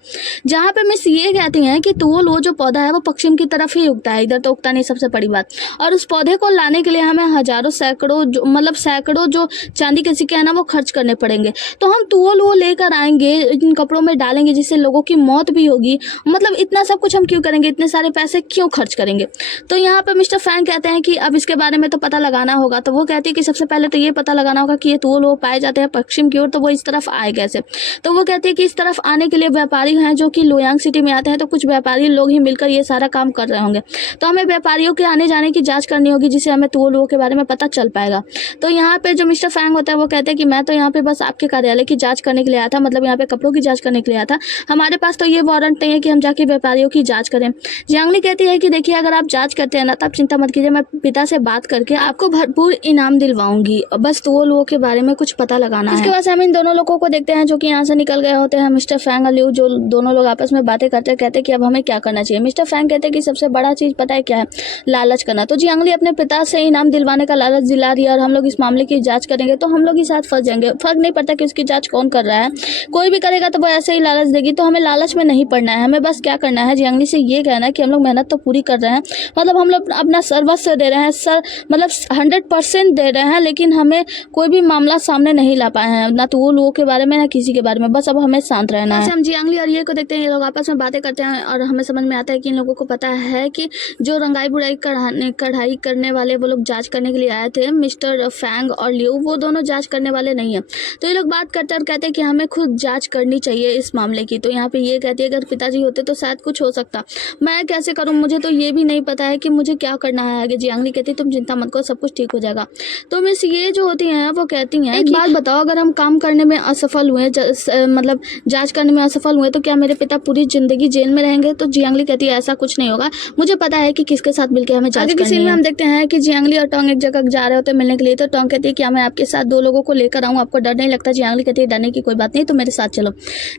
जहाँ पे मिस ये कहती हैं कि तुओलुओ जो पौधा है वो पश्चिम की तरफ ही उगता है, इधर तो उगता नहीं, सबसे बड़ी बात। और उस पौधे को लाने के लिए हमें हजारों सैकड़ों जो चांदी के सिक्के हैं ना वो खर्च करने पड़ेंगे। तो हम तुओलुओ लेकर आएंगे, इन कपड़ों में डालेंगे जिससे लोगों की मौत भी होगी, मतलब इतना सब कुछ हम क्यों करेंगे, इतने सारे पैसे क्यों खर्च करेंगे। तो यहाँ पे मिस्टर फैंग कहते हैं कि अब इसके बारे में तो पता लगाना होगा। तो वो कहती है कि सबसे पहले तो ये पता लगाना होगा कि ये तुओलुओ पाए जाते हैं पश्चिम की ओर, तो वो इस तरफ आए कैसे। तो वो कहती है कि इस तरफ आने के लिए व्यापारी हैं जो कि लोयांग सिटी में आते हैं, तो कुछ व्यापारी लोग ही मिलकर ये सारा काम कर रहे होंगे। तो हमें व्यापारियों के आने जाने की जांच करनी होगी जिससे हमें तुओलुओ के बारे में पता चल पाएगा। तो यहाँ पे जो मिस्टर फैंग होता है वो कहते हैं कि मैं तो यहाँ पे बस आपके कार्यालय की जांच करने के लिए आया था, मतलब यहाँ पे कपड़ों की जांच करने के लिए आया था, हमारे पास तो ये वारंट नहीं है कि हम जाके व्यापारियों की जांच करें। जियांगली कहती है कि देखिए अगर आप जांच करते हैं ना तो आप चिंता मत कीजिए, मैं पिता से बात करके आपको भरपूर इनाम दिलवाऊंगी, बस तुओलुओ के बारे में कुछ पता लगाना है। इसके बाद हम इन दोनों लोगों को देखते हैं जो कि यहाँ से निकल गए होते हैं। मिस्टर फैंग और लिऊ जो दोनों लोग आपस में बातें करते कहते हैं कि अब हमें क्या करना चाहिए। मिस्टर फैंग कहते हैं कि सबसे बड़ा चीज पता है क्या है, लालच करना। तो जियांगली अपने पिता से इनाम दिलवाने का लालच दिला रही है और हम लोग इस मामले की जांच करेंगे तो हम लोग ही साथ फंस जाएंगे। फर्क नहीं पड़ता कि उसकी जांच कौन कर रहा है, कोई भी करेगा तो वो ऐसे ही लालच देगी। तो हमें लालच में नहीं पड़ना है, हमें बस क्या करना है, जियांगली से ये कहना है कि हम लोग मेहनत तो पूरी कर रहे हैं, मतलब हम लोग अपना सर्वस्व दे रहे हैं, मतलब 100% दे रहे हैं, लेकिन हमें कोई भी मामला सामने नहीं ला पाए हैं, ना तो वो लोगों के बारे में ना किसी के बारे में। बस अब हमें शांत रहना है। हम जियांगली और ये को देखते हैं, ये लोग आपस में बातें करते हैं और हमें समझ में आता है कि इन लोगों को पता है कि जो रंगाई बुराई कढ़ाई करने वाले वो लोग जांच करने के लिए आए थे, मिस्टर फैंग और लियो, वो दोनों जांच करने वाले नहीं है। तो ये लोग बात करते और कहते हैं कि हमें खुद जांच करनी चाहिए इस मामले की। तो यहाँ पे ये कहती है अगर पिताजी होते तो शायद कुछ हो सकता, मैं कैसे करूँ, मुझे तो ये भी नहीं पता है कि मुझे क्या करना है आगे। जियांगली कहती है तुम चिंता मत करो, सब कुछ ठीक हो जाएगा। तो मिस ये जो होती हैं वो कहती हैं एक बात बताओ, अगर हम काम करने में असफल हुए, मतलब जांच करने में असफल हुए, तो क्या मेरे पिता पूरी जिंदगी जेल में रहेंगे? तो जियांगली कहती है ऐसा कुछ नहीं होगा, मुझे पता है कि किसके साथ मिलकर हमें जांच करनी है। हम देखते हैं कि जियांगली और टोंग एक जगह जा रहे होते हैं मिलने के लिए। तो टोंग कहती है कि मैं आपके साथ 2 लोगों को लेकर आऊँ, आपको डर नहीं लगता? जियांगली कहती है डरने की कोई बात नहीं, तो मेरे साथ चलो।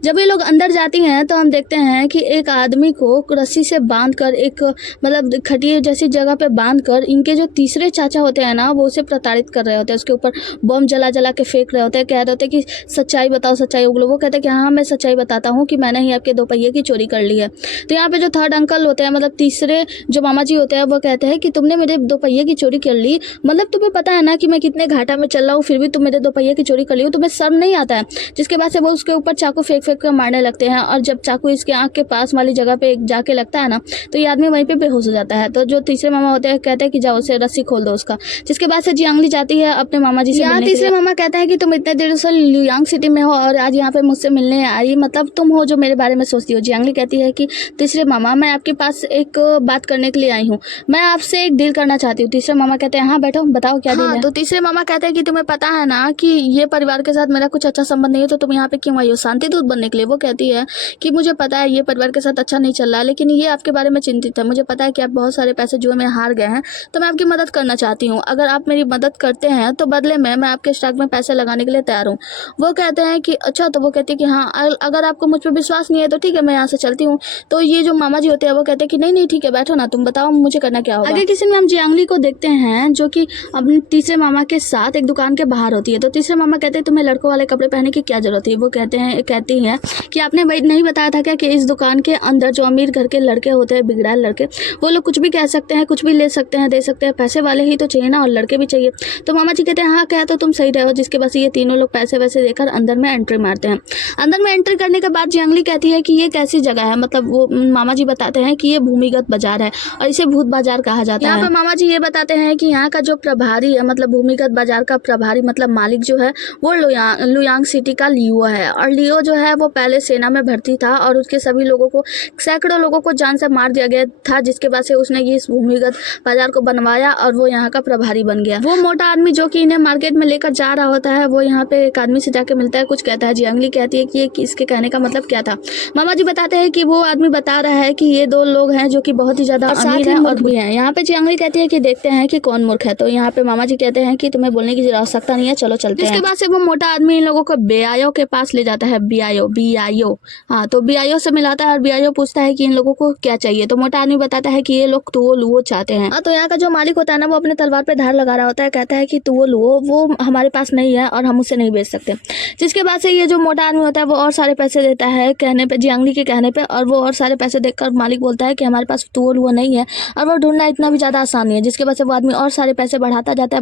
जब ये लोग अंदर जाती हैं तो हम देखते हैं कि एक आदमी को रस्सी से बांध कर, एक मतलब खटिया जैसी जगह पे बांध कर, इनके जो तीसरे चाचा होते हैं ना, वो उसे प्रताड़ित कर रहे होते हैं, उसके ऊपर बम जला जला के फेंक रहे होते हैं, कह रहे होते हैं कि सच्चाई बताओ, सच्चाई उगलो। वो कहते हैं कि हाँ मैं सच्चाई बताता हूँ कि मैंने ही आपके 2 पहिए की चोरी कर ली है। तो यहाँ पे जो थर्ड अंकल होते हैं, मतलब तीसरे जो मामा जी होते हैं, वो कहते हैं कि तुमने मेरे 2 पहिए की चोरी कर ली, मतलब तुम्हें पता है ना कि मैं कितने घाटा में चल रहा हूँ, फिर भी तुम मेरे 2 पहिए की चोरी कर ली हो, तुम्हें शर्म नहीं आता है? जिसके बाद से वो उसके ऊपर चाकू फेंक फेंक कर मारने लगते हैं, और जब चाकू इसके आंख के पास वाली जगह पे जाके लगता है ना, तो ये आदमी वहीं पे बेहोश हो जाता है। तो जो तीसरे मामा होते हैं कहते हैं कि जाओ उसे रस्सी खोल दो उसका। जिसके बाद से जियांगली जाती है अपने मामा जी से मिलने। तीसरे मामा कहते हैं कि तुम इतने देर से लुयांग सिटी में हो और आज यहाँ पे मुझसे मिलने आई, मतलब तुम हो जो मेरे बारे में सोचती हो। जियांगली कहती है कि तीसरे मामा मैं आपके पास एक बात करने के लिए आई हूँ, मैं आपसे एक डील करना चाहती हूँ। तीसरे मामा कहते हैं हाँ बैठो, बताओ क्या डील है। तो तीसरे मामा कहते हैं कि तुम्हें पता है ना कि ये परिवार के साथ मेरा कुछ अच्छा संबंध नहीं है, तो तुम यहाँ पे क्यों आई हो? शांति दूत बनने के लिए। वो कहती है कि मुझे पता है ये परिवार के साथ अच्छा नहीं चल रहा, लेकिन ये आपके बारे में चिंतित है, मुझे पता है कि आप बहुत सारे पैसे जुए में हार गए हैं, तो मैं आपकी मदद करना चाहती हूँ। अगर आप मेरी मदद करते हैं तो बदले में मैं आपके स्टॉक में पैसे लगाने के लिए तैयार हूँ। वो कहते हैं कि अच्छा। तो वो कहती है कि हाँ अगर आपको मुझ पर विश्वास नहीं है तो ठीक है, मैं यहाँ से चलती हूँ। तो ये जो मामा जी होते हैं वो कहते हैं कि नहीं नहीं ठीक है, बैठो ना, तुम बताओ मुझे करना क्या होगा। आगे किसी में हम जियांगली को देखते हैं जो कि अपने तीसरे मामा के साथ एक दुकान के बाहर होती है। तो तीसरे मामा कहते हैं तुम्हें लड़कों वाले कपड़े पहनने की क्या जरूरत है? वो कहती हैं कि आपने नहीं बताया था क्या कि इस दुकान के अंदर जो अमीर घर के लड़के होते हैं, बिगड़ैल लड़के, वो लोग कुछ भी कह सकते हैं, कुछ भी ले सकते हैं, दे सकते हैं, पैसे वाले ही तो चाहिए ना, और लड़के भी चाहिए। तो मामा जी कहते हैं हाँ क्या तो तुम सही रहे हो। जिसके बाद ये तीनों लोग पैसे वैसे देकर अंदर में एंट्री मारते हैं। अंदर में एंट्री करने के बाद जियांगली कहती है कि ये कैसी जगह है, मतलब वो मामा जी बताते हैं कि ये भूमिगत बाजार है और इसे भूत बाजार कहा जाता है। यहाँ पे मामा जी ये बताते हैं कि यहाँ का जो प्रभारी है, मतलब भूमिगत बाजार का प्रभारी मतलब मालिक जो है वो लुयांग सिटी का लियो है। और लियो जो है वो पहले सेना में भर्ती था और उसके सभी लोगों को, सैकड़ों लोगों को जान से मार दिया गया था, जिसके बाद से उसने ये इस भूमिगत बाजार को बनवाया और वो यहाँ का प्रभारी बन गया। वो मोटा आदमी जो कि इन्हें मार्केट में लेकर जा रहा होता है, वो यहाँ पे एक आदमी से जाके मिलता है, कुछ कहता है। जियांगली कहती है कि ये इसके कहने का मतलब क्या था। मामा जी बताते हैं कि वो आदमी बता रहा है कि ये 2 लोग हैं जो कि बहुत ही ज्यादा अमीर हैं और भी हैं। यहाँ पे जियांगली कहती है कि देखते हैं कि कौन मूर्ख है। तो यहाँ पे मामा जी कहते हैं कि तुम्हें बोलने की आवश्यकता नहीं है, चलो चलते हैं। इसके बाद से वो मोटा आदमी इन लोगों को बीआईओ के पास ले जाता है। बीआईओ हाँ, तो बीआईओ से मिलाता है और बीआईओ पूछता है कि इन लोगों को क्या चाहिए। तो मोटा आदमी बताता है कि ये लोग तो वो चाहते हैं। तो यहाँ का जो मालिक होता है ना, वो अपने तलवार पे धार लगा रहा होता है, कहता है कि तो वो हमारे पास नहीं है और हम उसे नहीं बेच सकते। जिसके बाद से ये जो मोटा आदमी होता है वो और सारे पैसे देता है कहने पे, जियांगली के कहने पे, और वो और सारे पैसे देकर मालिक बोलता है कि हमारे पास तो वो नहीं है और वो ढूंढना इतना भी ज्यादा आसान नहीं है। जिसके बाद से वो आदमी और सारे पैसे बढ़ाता जाता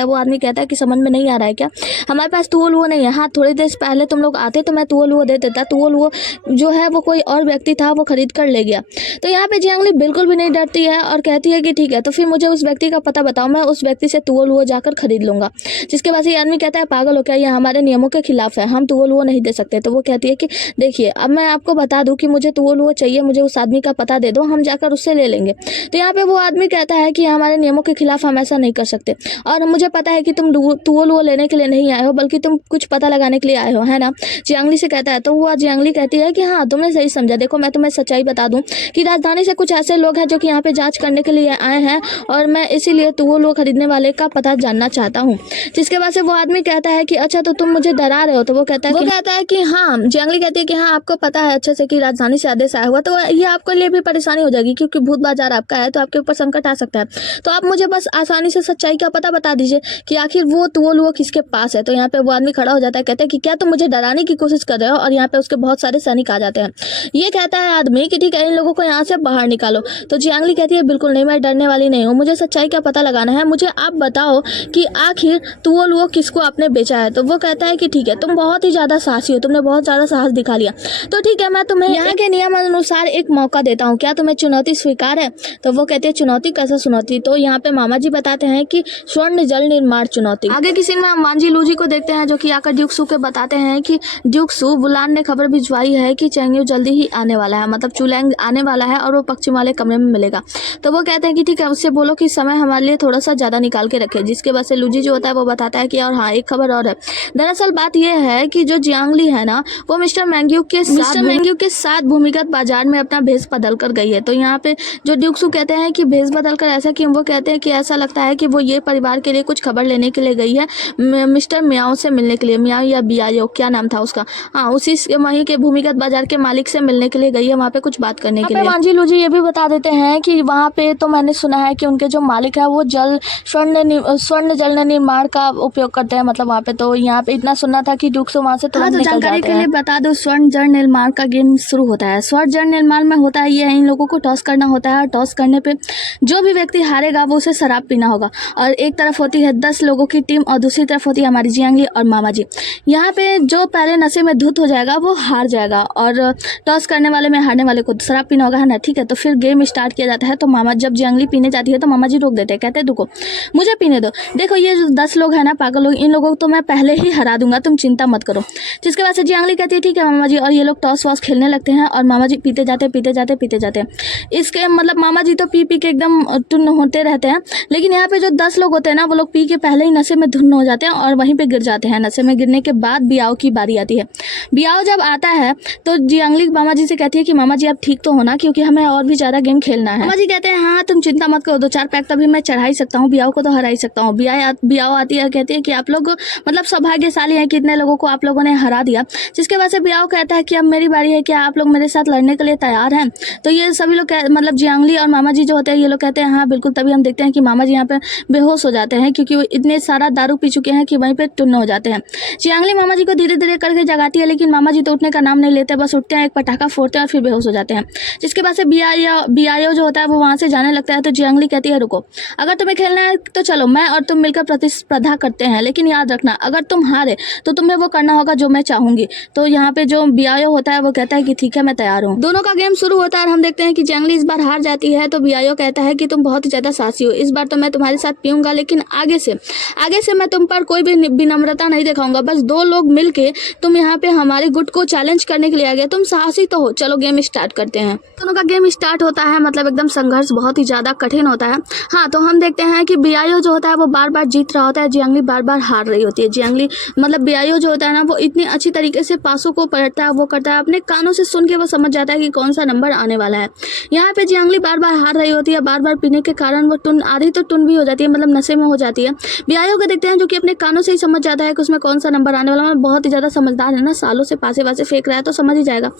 है। वो आदमी कहता है कि समझ में नहीं आ रहा है क्या, हमारे पास तो वो नहीं है। हाँ थोड़ी देर पहले तुम लोग आते तो मैं तो वो दे देता, तो वो जो है वो कोई और व्यक्ति था, वो खरीद कर ले गया। तो यहाँ पे जियांगली बिल्कुल भी नहीं डरती है और कहती है कि ठीक है, तो फिर मुझे उस व्यक्ति का पता बताओ, मैं उस व्यक्ति से तो वो जाकर खरीद लूंगा। जिसके बाद ये आदमी कहता है पागल हो क्या, ये हमारे नियमों के खिलाफ है, हम तो वो नहीं दे सकते। तो वो कहती है कि देखिए अब मैं आपको बता दूं कि मुझे तो वो चाहिए, मुझे उस आदमी का पता दे दो, हम जाकर उससे ले लेंगे। तो यहाँ पे वो आदमी कहता है कि हमारे नियमों के खिलाफ हम ऐसा नहीं कर सकते और मुझे पता है कि तुम वो लेने के लिए नहीं आए हो, बल्कि तुम कुछ पता लगाने के लिए आए हो, है ना। जियांगली से कहता है। तो वो जियांगली कहती है कि हाँ तुमने सही समझा, देखो मैं तुम्हें सच्चाई बता दूं कि राजधानी से कुछ ऐसे लोग हैं जो कि यहाँ पे जांच करने के लिए आए हैं और मैं इसीलिए तो वो लोग खरीदने वाले का पता जानना चाहता हूँ। जिसके बाद से वो आदमी कहता है कि अच्छा तो तुम मुझे डरा रहे हो। तो वो कहता है कि हाँ, जियांगली कहती है कि हाँ आपको पता है अच्छे से कि राजधानी से आदेश आया हुआ, तो ये आपके लिए भी परेशानी हो जाएगी क्योंकि भूत बाजार आपका है, तो आपके ऊपर संकट आ सकता है। तो आप मुझे बस आसानी से सच्चाई का पता बता दीजिए कि आखिर वो वो किसके पास है। तो यहाँ पे वो आदमी खड़ा हो जाता है, कहता है कि क्या तुम मुझे डराने की कोशिश कर रहे हो। और यहाँ पे उसके बहुत सारे सैनिक आ जाते हैं। ये कहता है आदमी कि ठीक है, इन लोगों को यहाँ से बाहर निकालो। तो जियांगली कहती है बिल्कुल नहीं, मैं डरने वाली नहीं हूँ, मुझे सच्चाई का पता लगाना है, मुझे आप बताओ कि आखिर तुओल वो किसको आपने बेचा है। तो वो कहता है कि ठीक है, तुम बहुत ही ज़्यादा साहसी हो, तुमने बहुत ज़्यादा साहस दिखा लिया, तो ठीक है, मैं तुम्हें यहाँ के नियम अनुसार एक मौका देता हूँ, क्या तुम्हें चुनौती स्वीकार है। तो वो कहती है चुनौती, कैसा चुनौती। तो यहाँ पे मामा जी बताते हैं कि स्वर्ण जल निर्माण चुनौती। आगे की सीन में हम वांजी लूजी को देखते हैं, जो कि आकर ड्यूक सू के बताते हैं कि ड्यूक सू, बुलान ने खबर भिजवाई है कि चेंगयू जल्दी ही आने वाला है, मतलब चुलैंग आने वाला है और वो पश्चिम वाले कमरे में मिलेगा। तो वो कहते हैं कि ठीक है, उससे बोलो कि समय हमारे लिए थोड़ा सा ज़्यादा निकाल के रखे। जिसके बाद से लूजी जो होता है वो बताता है कि और हाँ, एक खबर और है। दरअसल बात यह है कि जो जियांगली है ना, वो मिस्टर मैंग्यू के साथ भूमिगत बाजार में अपना भेष बदल कर गई है। तो यहाँ पे जो ड्यूक सू कहते हैं कि भेष बदल कर ऐसा क्यों। वो कहते हैं कि ऐसा लगता है कि वो ये परिवार के लिए कुछ खबर लेने के लिए गई है, मिस्टर मियाओ से मिलने के लिए। मियाओ या बियायो, क्या नाम था उसका, हाँ, उसी वहीं के भूमिगत बाजार के मालिक से मिलने के लिए गई है, वहाँ पे कुछ बात करने के लिए। वांजी लूजी ये भी बता देते हैं कि वहाँ पे तो मैंने सुना है कि उनके जो मालिक है वो स्वर्ण जल निर्माण का उपयोग करते हैं, मतलब वहाँ पे। तो यहाँ पे इतना सुनना था कि ड्यूक सू वहाँ से तुरंत निकल जाते हैं। जानकारी के लिए बता दो, स्वर्ण जल निर्माण का गेम शुरू होता है। स्वर्ण जल निर्माण में होता है ये है, इन लोगों को टॉस करना होता है, और टॉस करने पे जो भी व्यक्ति हारेगा वो उसे शराब पीना होगा। और एक तरफ होती है 10 लोगों की टीम और दूसरी तरफ होती है हमारी जियांगली और मामा जी। यहाँ पे जो पहले नशे में धुत हो जाएगा वो हार जाएगा, और टॉस करने वाले में हारने वाले को शराब पीना होगा, है ना। ठीक है, तो फिर गेम स्टार्ट किया जाता है। तो मामा, जब जियांगली पीने जाती है तो मामा जी रोक देते हैं, कहते हैं रुको, मुझे पीने दो, देखो ये जो 10 लोग हैं ना, पागल लोग, इन लोगों को तो मैं पहले ही हरा दूंगा, तुम चिंता मत करो। जिसके बाद से जियांगली कहती है ठीक है मामा जी, और ये लोग टॉस वॉस खेलने लगते हैं, और मामा जी पीते जाते हैं। इसके मतलब मामा जी तो पी के एकदम टुन्न होते रहते हैं। लेकिन यहाँ पे जो 10 लोग होते हैं ना, वो लोग पी के पहले ही नशे में धुन्न हो जाते हैं और वहीं पे गिर जाते हैं। नशे में गिरने के बाद बियाओ की बारी आती है। बियाओ जब आता है तो जियांगली मामा जी से कहती है कि मामा जी आप ठीक तो हो ना, क्योंकि हमें और भी ज्यादा गेम खेलना है। मामा जी कहते हैं हाँ तुम चिंता मत करो, 2-4 पैक तभी मैं चढ़ा ही सकता हूँ, बियाओ को तो हरा ही सकता हूँ। बियाओ आती है, कहती है कि आप लोग मतलब सौभाग्यशाली हैं कि इतने लोगों को आप लोगों ने हरा दिया। जिसके बाद से बियाओ कहता है कि अब मेरी बारी है, क्या आप लोग मेरे साथ लड़ने के लिए तैयार हैं। तो ये सभी लोग मतलब जियांगली और मामा जी जो होते हैं ये लोग कहते हैं हाँ बिल्कुल। तभी हम देखते हैं कि मामा जी यहाँ पे बेहोश हो जाते हैं, क्योंकि वो इतने सारा दारू पी चुके हैं कि वहीं पे टुन्न हो जाते हैं। जियांगली मामा जी को धीरे धीरे करके जगाती है, लेकिन मामा जी तो उठने का नाम नहीं लेते, बस उठते हैं, एक पटाखा फोड़ते हैं और फिर बेहोश हो जाते हैं। जिसके बाद से बियायो जो होता है वो वहाँ से जाने लगता है। तो जियांगली कहती है रुको, अगर तुम्हें खेलना है तो चलो, मैं और तुम मिलकर प्रतिस्पर्धा करते हैं, लेकिन याद रखना अगर तुम हारे तो तुम्हें वो करना होगा जो मैं चाहूंगी। तो यहाँ पे जो बियायो होता है वो कहता है कि ठीक है मैं तैयार हूँ। दोनों का गेम शुरू होता है और हम देखते हैं कि जियांगली इस बार हार जाती है। तो बियायो कहता है कि तुम बहुत ही ज्यादा साहसी हो, इस बार तो मैं तुम्हारे साथ पीऊंगा, लेकिन आगे से मैं तुम पर कोई भी विनम्रता नहीं दिखाऊंगा। बस 2 लोग मिलके तुम यहाँ पे हमारे गुट को चैलेंज करने के लिए आ गए, तुम साहसी तो हो, चलो गेम स्टार्ट करते हैं। दोनों का गेम स्टार्ट होता है, मतलब एकदम संघर्ष बहुत ही ज्यादा कठिन होता है। हाँ, तो हम देखते हैं कि बियायो जो होता है वो बार बार जीत रहा होता है, जियांगली बार बार हार रही होती है। जियांगली मतलब बियायो जो होता है ना, वो इतनी अच्छी तरीके से पासों को पलटता है, वो करता है, अपने कानों से सुन के वो समझ जाता है कि कौन सा नंबर आने वाला है। यहाँ पे जियांगली बार बार हार रही होती है, बार बार पीने के कारण वो आधी तो टुन भी हो जाती है, मतलब नशे में हो जाती है। बियायो को देखते हैं जो कि अपने कानों से ही समझ जाता है कि उसमें कौन सा नंबर आने वाला है, बहुत ही ज्यादा समझदार है ना, सालों से पासे पासे फेंक रहा है तो समझ ही जाएगा।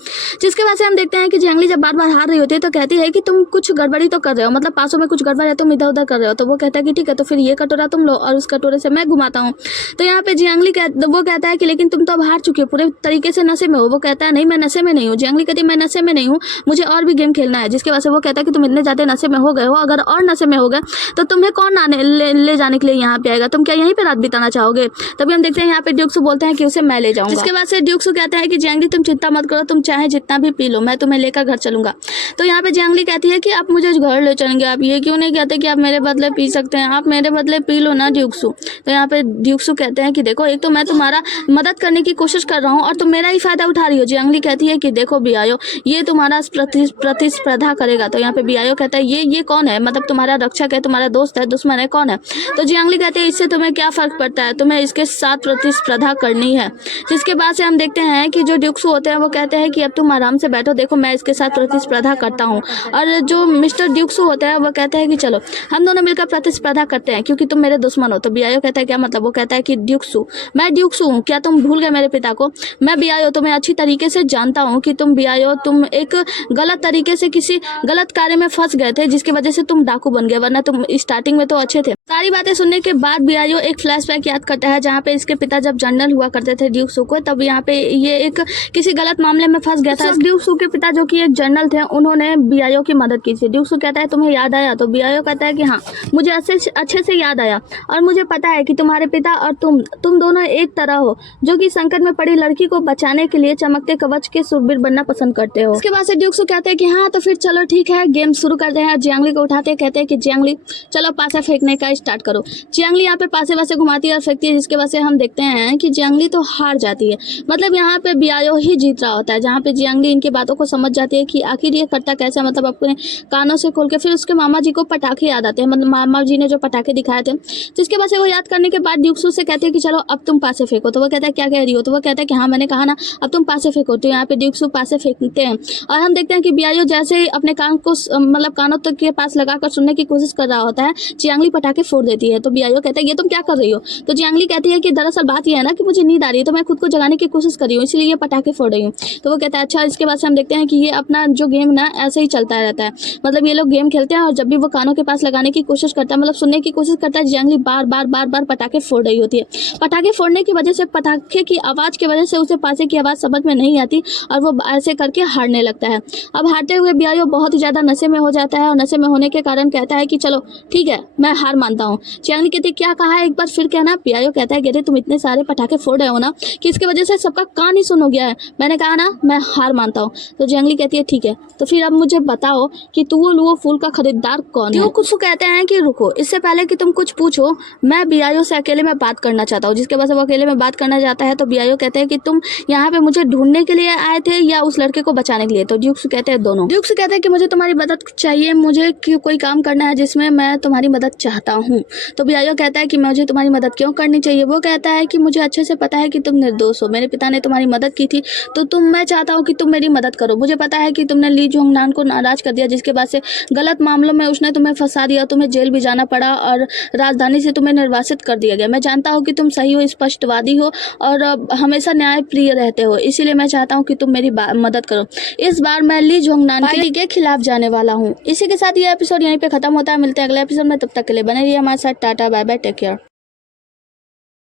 जिसके बाद से हम देखते हैं कि जियांगली जब बार बार हार रही होती है तो कहती है कि तुम कुछ गड़बड़ी तो कर रहे हो, मतलब पासों में कुछ गड़बड़ है, तुम इधर उधर कर रहे हो। तो वो कहता है कि ठीक है, तो फिर ये कटोरा तुम लो और उस कटोरे से मैं घुमाता हूँ। तो यहाँ पे जियांगली वो कहता है कि लेकिन तुम तो अब हार चुके हो, पूरे तरीके से नशे में हो। वो कहता है नहीं मैं नशे में नहीं हूँ। जियांगली कहती है मैं नशे में नहीं हूँ, मुझे और भी गेम खेलना है। जिसके वजह से वो कहता है कि तुम इतने ज्यादा नशे में हो गए हो, अगर और नशे में हो गए तो तुम्हें कौन ले जाने के लिए यहाँ पे आएगा, तुम क्या यहीं पे रात बिताना चाहोगे। तभी हम देखते हैं यहाँ पे ड्यूक सू बोलते हैं कि उसे मैं ले जाऊंगा। जिसके बाद से ड्यूक सू कहते हैं कि जियांगली तुम चिंता मत करो, तुम चाहे जितना भी पी लो, मैं तुम्हें लेकर घर चलूंगा। तो यहाँ पे जियांगली कहती है कि आप मुझे घर ले चलेंगे, आप ये क्यों नहीं कहते कि आप मेरे बदले पी सकते हैं, आप मेरे बदले पी लो ना ड्यूक सू। तो यहाँ पे ड्यूक सू कहते हैं कि देखो, एक तो मैं तुम्हारा मदद करने की कोशिश कर रहा हूँ और तुम मेरा ही फायदा उठा रही हो। जियांगली कहती है कि देखो बियायो, ये तुम्हारा प्रतिस्पर्धा करेगा। तो यहाँ पे बियायो कहता है ये कौन है, मतलब तुम्हारा रक्षक है, तुम्हारा दोस्त है, दुश्मन है, कौन है। तो जियांगली कहते हैं इससे तुम्हें क्या फर्क पड़ता है, तुम्हें इसके साथ प्रतिस्पर्धा करनी है। जिसके बाद से हम देखते हैं कि जो ड्यूक सू होते हैं वो कहते हैं कि अब तुम आराम से बैठो, देखो मैं इसके साथ प्रतिस्पर्धा करता हूँ। और जो मिस्टर ड्यूक सू होता है वो कहते हैं कि चलो हम दोनों मिलकर प्रतिस्पर्धा करते हैं, क्योंकि तुम मेरे दुश्मन हो। तो बियायो कहता है क्या मतलब, वो कहता है कि ड्यूक सू, मैं ड्यूक सू हूँ, क्या तुम भूल गए मेरे पिता को। मैं बियायो तुम्हें अच्छी तरीके से जानता हूँ कि तुम बियायो, तुम एक गलत तरीके से किसी गलत कार्य में फंस गए थे, जिसकी वजह से तुम डाकू बन गए, वरना तुम स्टार्टिंग में तो अच्छे थे। सारी बातें सुनने के बाद बीआईओ एक फ्लैशबैक याद करता है जहाँ पे इसके पिता जब जनरल हुआ करते थे ड्यूक सू को, तब यहाँ पे ये एक किसी गलत मामले में फंस गया था। ड्यूक सू के पिता जो कि एक जनरल थे, उन्होंने बीआईओ की मदद की थी। ड्यूक सू कहता है तुम्हें याद आया? तो बीआईओ कहता है कि हाँ, मुझे अच्छे से याद आया और मुझे पता है कि तुम्हारे पिता और तुम दोनों एक तरह हो जो कि संकट में पड़ी लड़की को बचाने के लिए चमकते कवच के सुरवीर बनना पसंद करते हो। उसके बाद से ड्यूक सू कहते हैं कि हाँ तो फिर चलो ठीक है, गेम शुरू करते हैं। जियांगली को उठाते हैं, कहते हैं कि जियांगली चलो पासे फेंकने का स्टार्ट करो। जियांगली यहाँ पे पासे वासे घुमाती है और फेंकती है, जिसके वजह से हम देखते हैं कि जियांगली तो हार जाती है। मतलब यहाँ पे बीआईओ ही जीत रहा होता है, जहाँ पे जियांगली इनकी बातों को समझ जाती है कि आखिर ये करता कैसे। मतलब अपने कानों से खोल के फिर उसके मामा जी को पटाखे याद आते हैं, मतलब मामा जी ने जो पटाखे दिखाए थे, जिसके वजह से वो याद करने के बाद ड्यूक सू से कहते हैं कि चलो अब तुम पासे फेंको। तो वो कहता है क्या कह रही हो? तो वो कहता है कि हाँ मैंने कहा ना अब तुम पासे फेंको। तो यहाँ पे ड्यूक सू पासे फेंकते हैं और हम देखते हैं कि बीआईओ जैसे ही अपने कान को मतलब कानों तक के पास लगाकर सुनने की कोशिश कर रहा होता है, जियांगली पटाखे फोड़ देती है। तो बीआईओ कहता है ये तुम क्या कर रही हो? तो जियांगली कहती है कि दरअसल बात यह है ना कि मुझे नींद आ रही है, तो मैं खुद को जगाने की कोशिश कर रही हूँ, इसलिए ये पटाखे फोड़ रही हूँ। तो वो कहता है अच्छा। इसके बाद से हम देखते हैं कि ये अपना जो गेम ना ऐसे ही चलता रहता है। मतलब ये लोग गेम खेलते हैं और जब भी वो कानों के पास लगाने की कोशिश करता है, मतलब सुनने की कोशिश करता है, जियांगली बार बार पटाखे फोड़ रही होती है। पटाखे फोड़ने की वजह से, पटाखे की आवाज़ की वजह से उसे पासे की आवाज़ समझ में नहीं आती और वो ऐसे करके हारने लगता है। अब हारते हुए बीआईओ बहुत ही ज़्यादा नशे में हो जाता है और नशे में होने के कारण कहता है कि चलो ठीक है मैं हार मानता हूँ। जियांगली कहती है क्या कहा है एक बार फिर कहना? बीआईओ कहता है कि तुम इतने सारे पटाखे फोड़ रहे हो ना कि इसकी वजह से सबका कान ही सुन हो गया है। मैंने कहा ना मैं हार मानता हूँ। तो जियांगली कहती है ठीक है, तो फिर अब मुझे बताओ कि वो फूल का खरीदार कौन है? कुछ कहते हैं कि रुको, इससे पहले कि तुम कुछ पूछो मैं बीआईओ से अकेले में बात करना चाहता हूँ। जिसके वजह से वो अकेले में बात करना चाहता है। तो बीआईओ कहते हैं कि तुम यहाँ पे मुझे ढूंढने के लिए आए थे या उस लड़के को बचाने के लिए? तो ड्यूक कहते हैं दोनों। ड्यूक कहते हैं कि मुझे तुम्हारी मदद चाहिए, मुझे कोई काम करना है जिसमें मैं तुम्हारी मदद चाहता हूँ। तो बीआईओ कहता है कि मुझे तुम्हारी मदद क्यों करनी चाहिए? वो कहता है कि मुझे अच्छे से पता है कि तुम निर्दोष हो, मेरे पिता ने तुम्हारी मदद की थी, तो मैं चाहता हूँ कि तुम मेरी मदद करो। मुझे पता है कि तुमने ली जुंगनान को नाराज कर दिया, जिसके बाद से गलत मामलों में उसने तुम्हें फंसा दिया, तुम्हें जेल भी जाना पड़ा और राजधानी से तुम्हें निर्वासित कर दिया गया। मैं जानता हूँ कि तुम सही हो, स्पष्टवादी हो और हमेशा न्याय प्रिय रहते हो, इसीलिए मैं चाहता हूँ कि तुम मेरी मदद करो। इस बार मैं ली जुंगनान के खिलाफ जाने वाला हूँ। इसी के साथ ये एपिसोड यहीं पे खत्म होता है। मिलते हैं अगले एपिसोड में, तब तक के लिए बने रहिए हमारे साथ। Tata bye bye, take care.